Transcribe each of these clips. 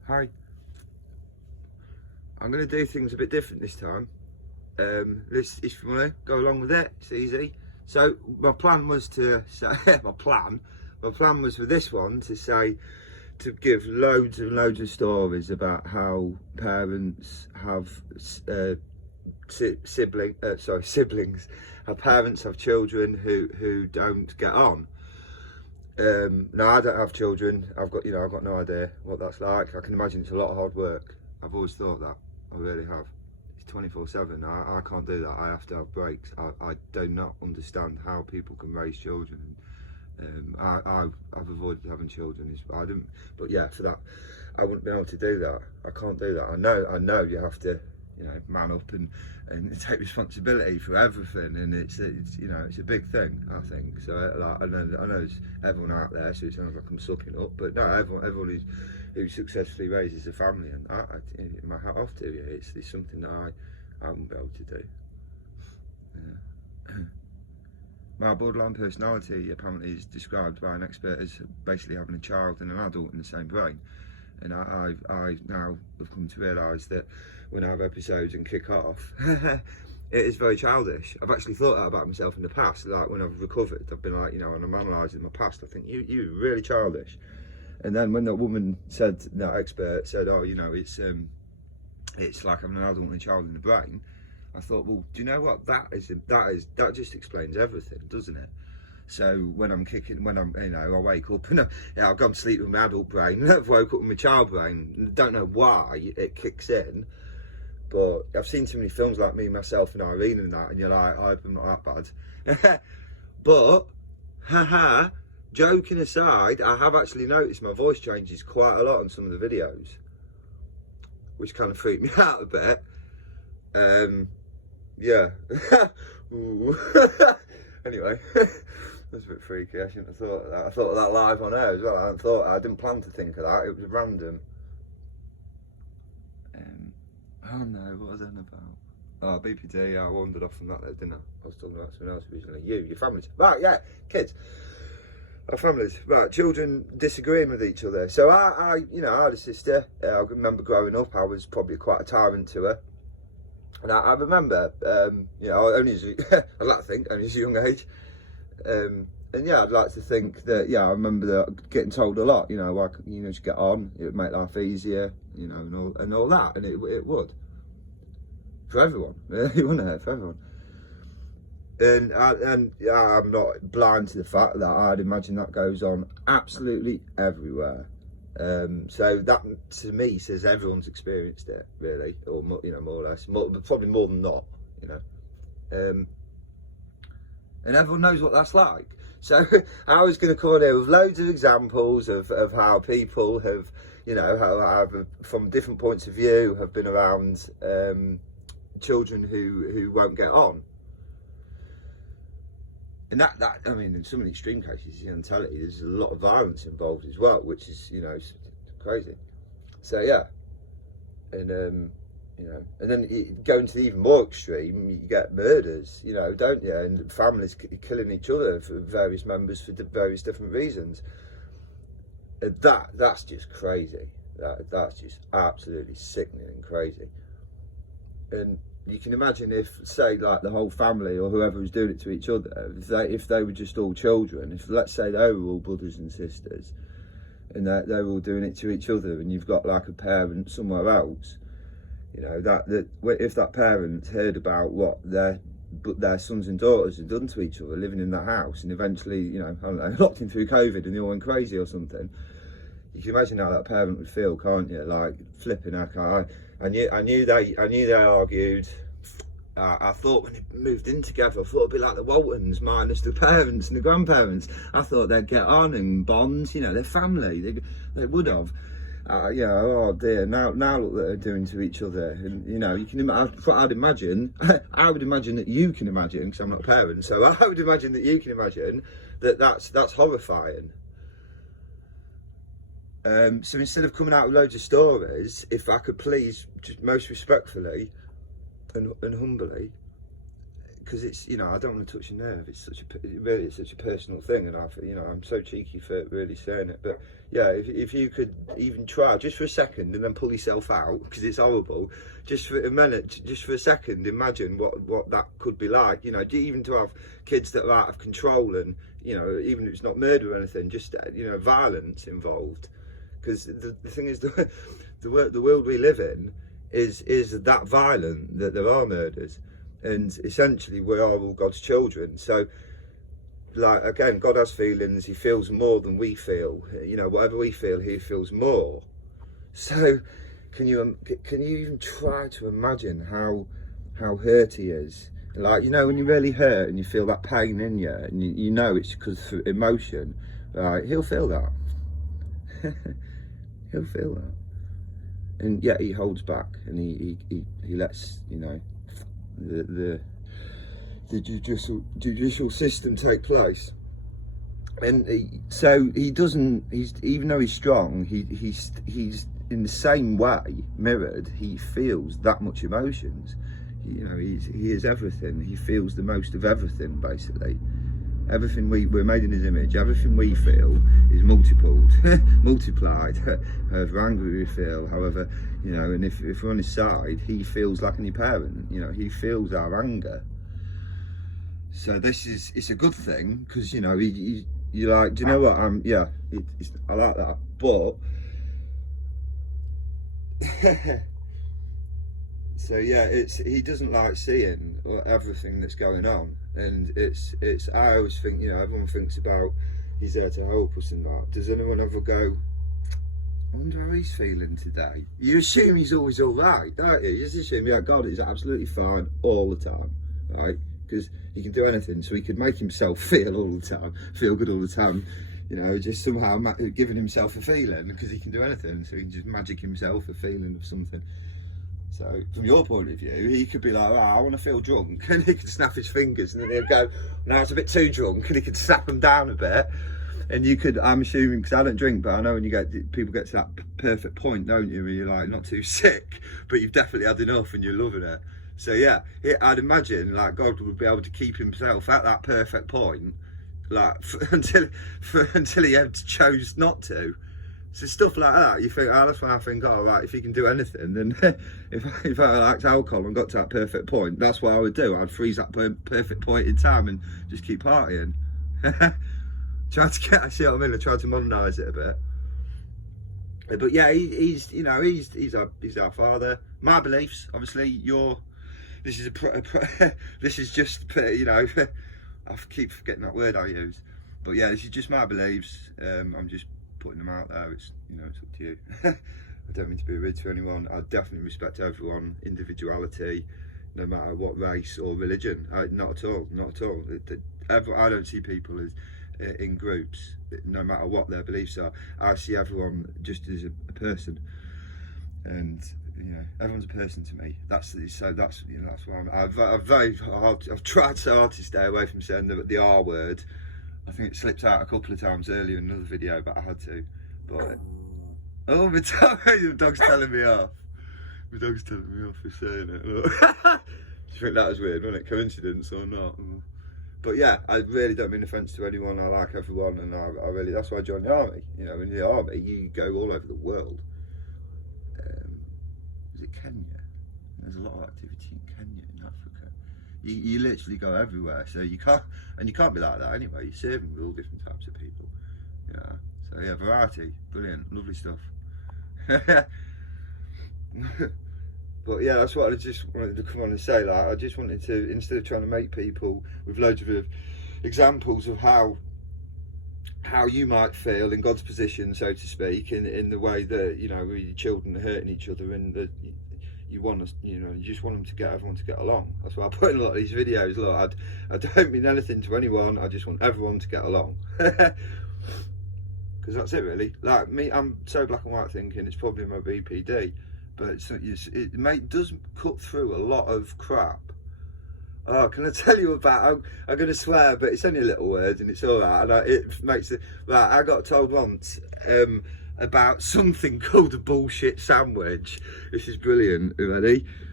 Hi. I'm going to do things a bit different this time. If you want to go along with it, it's easy. So my plan was to say, my plan was for this one to say, to give loads and loads of stories about how parents have siblings, how parents have children who don't get on. Now I don't have children. I've got no idea what that's like. I can imagine it's a lot of hard work. I've always thought that. I really have. It's 24/7. I can't do that. I have to have breaks. I do not understand how people can raise children. I've avoided having children. I didn't. But yeah, for that, I wouldn't be able to do that. I can't do that. I know. You have to, man up and take responsibility for everything, and it's a big thing, I think. So I know there's everyone out there, so it sounds like I'm sucking up, but no, everyone who successfully raises a family, and my hat off to you. It's something that I wouldn't be able to do. Yeah. My borderline personality apparently is described by an expert as basically having a child and an adult in the same brain. And I now have come to realise that when I have episodes and kick off, it is very childish. I've actually thought that about myself in the past. Like when I've recovered, I've been like, when I'm analysing my past, I think you're really childish. And then when that woman said, that expert said, oh, it's like having an adult and a child in the brain. I thought, well, do you know what? That just explains everything, doesn't it? So when I'm I wake up and I've gone to sleep with my adult brain, I've woke up with my child brain. Don't know why it kicks in, but I've seen too many films like Me, Myself and Irene and that, and you're like, I'm not that bad. But, joking aside, I have actually noticed my voice changes quite a lot on some of the videos, which kind of freaked me out a bit. Yeah. Anyway, that's a bit freaky. I shouldn't have thought of that. I thought of that live on air as well. I didn't plan to think of that. It was random. Oh no, what was I about? Oh, BPD. I wandered off from that there, didn't I? I was talking about something else originally. Your families. Right, yeah, kids. Our families. Right, children disagreeing with each other. So I had a sister. I remember growing up, I was probably quite a tyrant to her. And I remember, only as I'd like to think, only as a young age. And yeah, I'd like to think that, I remember that getting told a lot, to get on, it would make life easier, and all that. And it would. For everyone. It wouldn't it? For everyone. And I'm not blind to the fact that I'd imagine that goes on absolutely everywhere. So that to me says everyone's experienced it, really, or more or less, probably more than not, and everyone knows what that's like. So I was going to come on here with loads of examples of how people have, from different points of view, have been around children who won't get on. And that I mean, in some of the extreme cases, on telly, there's a lot of violence involved as well, which is, crazy. So yeah, and and then going to the even more extreme, you get murders, don't you? And families killing each other for various members for various different reasons. And that's just crazy. That's just absolutely sickening and crazy. And you can imagine if, say, like the whole family or whoever was doing it to each other, if they were just all children, if let's say they were all brothers and sisters, and they were all doing it to each other, and you've got like a parent somewhere else, that if that parent heard about what their sons and daughters had done to each other living in that house, and eventually, I don't know, locked in through COVID and they all went crazy or something, you can imagine how that parent would feel, can't you? Like flipping heck. I knew they argued. I thought when they moved in together, I thought it'd be like the Waltons minus the parents and the grandparents. I thought they'd get on and bond, they're family. They would have. Oh dear. Now look what they're doing to each other, and you can. I'd imagine. I would imagine that you can imagine, because I'm not a parent. So I would imagine that you can imagine that that's horrifying. So instead of coming out with loads of stories, if I could please, just most respectfully and humbly, because it's, you know, I don't want to touch a nerve. It's such a personal thing, and I'm so cheeky for really saying it. But yeah, if you could even try just for a second and then pull yourself out, because it's horrible, just for a minute, just for a second, imagine what that could be like. You know, even to have kids that are out of control, and you know, even if it's not murder or anything, just violence involved. Because the thing is, the world we live in is that violent that there are murders. And essentially, we are all God's children. So, like, again, God has feelings. He feels more than we feel. You know, whatever we feel, he feels more. So, can you even try to imagine how hurt he is? Like, you know, when you're really hurt and you feel that pain in you, and you know it's because of emotion, right? He'll feel that. He'll feel that. And yet he holds back, and he lets, you know, the judicial system take place. And so he doesn't, even though he's strong, he's in the same way mirrored, he feels that much emotions. You know, he is everything. He feels the most of everything, basically. Everything we're made in his image. Everything we feel is multiplied. However angry we feel, however, you know, and if we're on his side, he feels like any parent. You know, he feels our anger. So it's a good thing, because you know, you're like, do you know what? I like that, but so yeah, he doesn't like seeing everything that's going on. And I always think, you know, everyone thinks about he's there to help us and that. Does anyone ever go, I wonder how he's feeling today? You assume he's always all right, don't you? You just assume, yeah, God is absolutely fine all the time, right? Because he can do anything, so he could make himself feel all the time, feel good all the time, you know, just somehow giving himself a feeling, because he can do anything, so he can just magic himself a feeling of something. So, from your point of view, he could be like, oh, I want to feel drunk, and he could snap his fingers, and then he'll go, no, it's a bit too drunk, and he could snap them down a bit. And you could, I'm assuming, because I don't drink, but I know when people get to that perfect point, don't you, where you're like not too sick, but you've definitely had enough and you're loving it. So yeah, I'd imagine like God would be able to keep himself at that perfect point, like until he chose not to. So stuff like that, you think, that's why I think, oh right, if he can do anything, then if I liked alcohol and got to that perfect point, that's what I would do. I'd freeze that perfect point in time and just keep partying. Try to get, see what I mean? I tried to modernise it a bit. But yeah, he's our father. My beliefs, obviously, this is just, you know, I keep forgetting that word I use. But yeah, this is just my beliefs. I'm just putting them out there. It's, you know, it's up to you. I don't mean to be rude to anyone. I definitely respect everyone, individuality, no matter what race or religion. Not at all. I don't see people as in groups, no matter what their beliefs are. I see everyone just as a person, and you know, everyone's a person to me. That's why I've tried so hard to stay away from saying the R word. I think it slipped out a couple of times earlier in another video, but I had to. But the dog's telling me off. My dog's telling me off for saying it. Do you think that was weird, wasn't it? Coincidence or not? But yeah, I really don't mean offence to anyone. I like everyone, and I really, that's why I joined the army. You know, in the army, you go all over the world. Is it Kenya? There's a lot of activity in Kenya, in Africa. You literally go everywhere, so you can't be like that anyway. You're serving with all different types of people. Yeah. So yeah, variety, brilliant, lovely stuff. But yeah, that's what I just wanted to come on and say. Like, I just wanted to, instead of trying to make people with loads of examples of how you might feel in God's position, so to speak, in the way that, you know, your children are hurting each other, and that you want us, you know, you just want everyone to get along. That's why I put in a lot of these videos. Look, I don't mean anything to anyone. I just want everyone to get along. Because that's it, really. Like me, I'm so black and white thinking. It's probably my BPD. But it does cut through a lot of crap. Oh, can I tell you about? I'm going to swear, but it's only a little word, and it's all right. And it makes it right. I got told once about something called a bullshit sandwich. This is brilliant. Ready?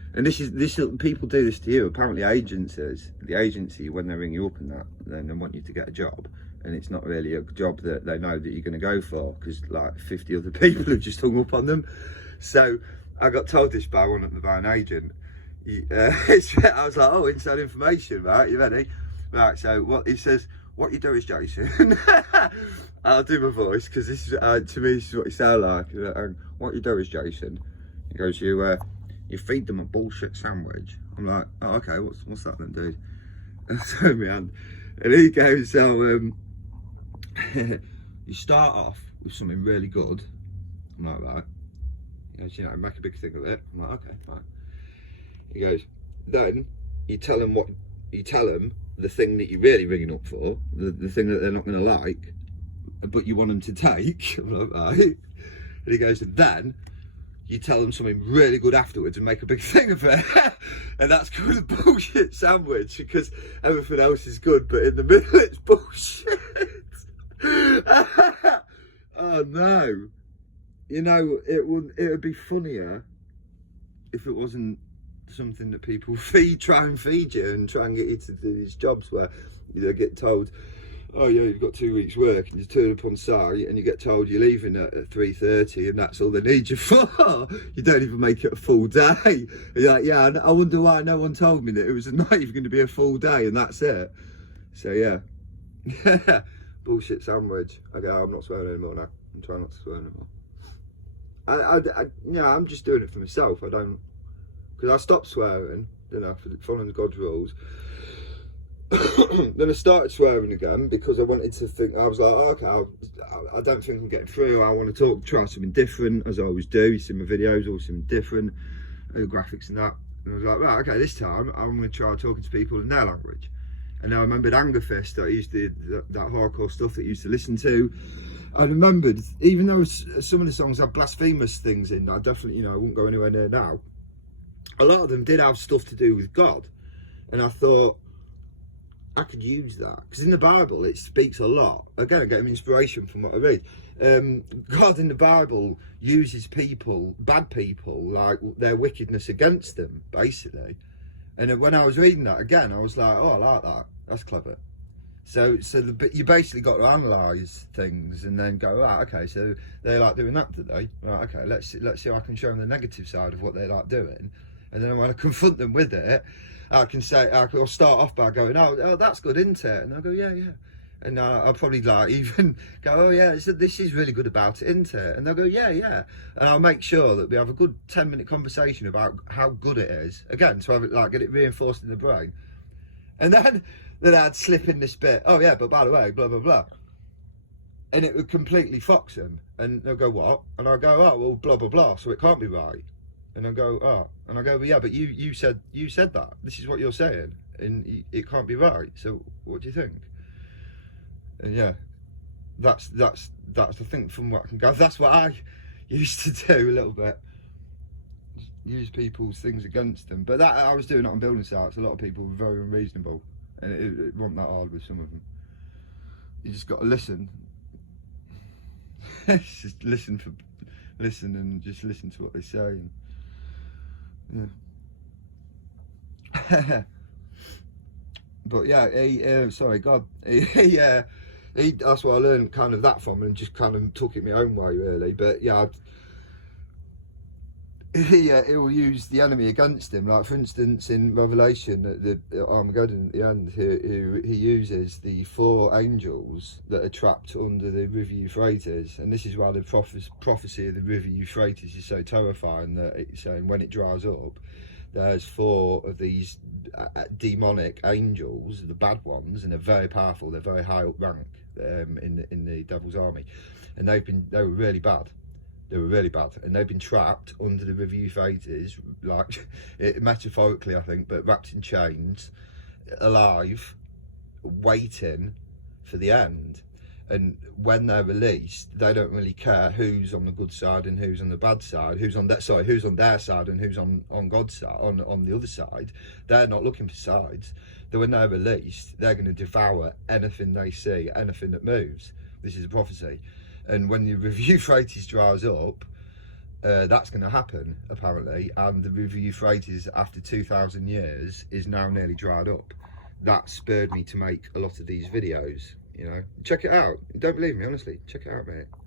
And people do this to you. Apparently, the agency, when they ring you up and that, then they want you to get a job, and it's not really a job that they know that you're going to go for, because like 50 other people have just hung up on them. So I got told this by an agent. I was like, oh, inside information, right? You ready? Right. So what he says, what you do is, Jason. I'll do my voice, because this is to me, this is what you sound like. What you do is, Jason. He goes, you feed them a bullshit sandwich. I'm like, oh, okay, what's that then, dude? And so my hand, and he goes, so you start off with something really good. I'm like, right. He goes, make a big thing of it. I'm like, okay, fine. He goes, then you tell them the thing that you're really ringing up for, the thing that they're not going to like, but you want them to take. I'm like, right. And he goes, and then you tell them something really good afterwards and make a big thing of it. And that's called a bullshit sandwich, because everything else is good, but in the middle it's bullshit. Oh no. It would be funnier if it wasn't something that people try and feed you and try and get you to do these jobs where you get told, oh yeah, you've got 2 weeks work, and you turn up on site and you get told you're leaving at 3:30 and that's all they need you for. You don't even make it a full day. And you're like, yeah, I wonder why no one told me that it was not even going to be a full day and that's it. So yeah. Bullshit sandwich. Okay, I'm not swearing anymore now. I'm trying not to swear anymore. I'm just doing it for myself. I don't, because I stopped swearing, for following God's rules. Then I started swearing again because I wanted to think. I was like, oh, okay, I don't think I'm getting through. I want to try something different, as I always do. You see my videos, always something different, graphics and that. And I was like, right, okay, this time I'm going to try talking to people in their language. And I remembered Angerfist, that I used to, that hardcore stuff that I used to listen to. I remembered, even though some of the songs have blasphemous things in, I definitely, I wouldn't go anywhere near now. A lot of them did have stuff to do with God. And I thought, I could use that. Because in the Bible, it speaks a lot. Again, I get inspiration from what I read. God in the Bible uses people, bad people, like their wickedness against them, basically. And when I was reading that again, I was like, oh, I like that. That's clever. So you basically got to analyse things and then go, right, okay, so they like doing that today. Right, okay, let's see how I can show them the negative side of what they like doing. And then when I confront them with it, I'll start off by going, oh, that's good, isn't it? And I'll go, yeah. And I'll probably even go, oh yeah, this is really good about it, isn't it? And they'll go, yeah. And I'll make sure that we have a good 10-minute conversation about how good it is. Again, to have it get it reinforced in the brain. And then I'd slip in this bit, oh yeah, but by the way, blah, blah, blah. And it would completely fox them. And they'll go, what? And I'll go, oh, well, blah, blah, blah, so it can't be right. And I'll go, oh. And I'll go, well, yeah, but you said that. This is what you're saying. And it can't be right. So what do you think? And yeah, that's I think from what I can go. That's what I used to do a little bit. Use people's things against them. But that I was doing it on building sites. A lot of people were very unreasonable. And it wasn't that hard with some of them. You just got to listen. Just listen and just listen to what they say. And, yeah. But yeah, sorry, God. That's what I learned kind of that from, and just kind of took it my own way, really. But yeah, he will use the enemy against him. Like, for instance, in Revelation, the Armageddon at the end, he uses the 4 angels that are trapped under the River Euphrates. And this is why the prophecy of the River Euphrates is so terrifying, that it's saying when it dries up, there's 4 of these demonic angels, the bad ones, and they're very powerful. They're very high up rank in the devil's army, and they were really bad. They were really bad, and they've been trapped under the River Euphrates, like metaphorically, I think, but wrapped in chains, alive, waiting for the end. And when they're released, they don't really care who's on the good side and who's on the bad side, who's on their side and who's on God's side, on the other side. They're not looking for sides. When they're released, they're going to devour anything they see, anything that moves. This is a prophecy. And when the River Euphrates dries up, that's going to happen apparently, and the river Euphrates after 2,000 years is now nearly dried up. That spurred me to make a lot of these videos. You know, check it out. Don't believe me, honestly, check it out, mate.